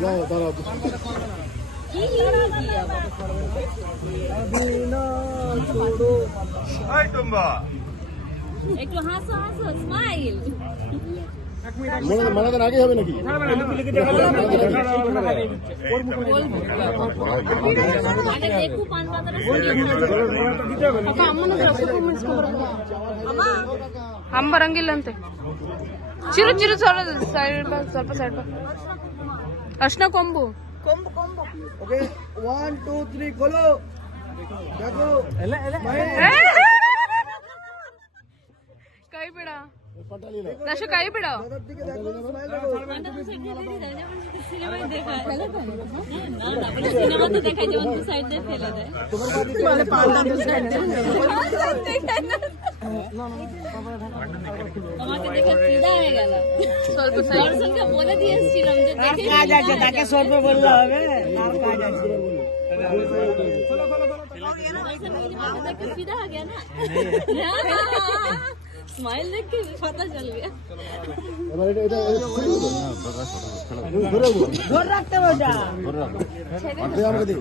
যাও দাঁড়াও একটু হাসো হাসো স্মাইল মানাদের আগে হবে নাকি আগে দেখু পান পাতাটা हम बरंगिल अंते चिरु चिरु ಸ್ವಲ್ಪ ಸೈಡ್ ಅರ್ಶನ ಕೊಂಬು ओके 1 2 3 खोलो देखो ಕೈ ಬಿಡ ದಶ ಕೈ ಬಿಡ সিনেমায় দেখায় না বলে সিনেমাতে দেখায় যেমন দু সাইড দিয়ে ফেলে দেয় মানে পাল্লা দু সাইড আমাকে দেখে ফিদা হয়ে গেল ಸ್ವಲ್ಪ ಸೈಡ್ দর্শনকে বলে দিয়েছিলাম যে দেখে কাজ আছে তাকে সর্ব বললে হবে তার কাজ আছে देखकर फिदा हो गया ना स्माइल देख के पता चल गया এবার এটা জোর রাখতে হবে ওটা ধরে রাখো আমাকে দিও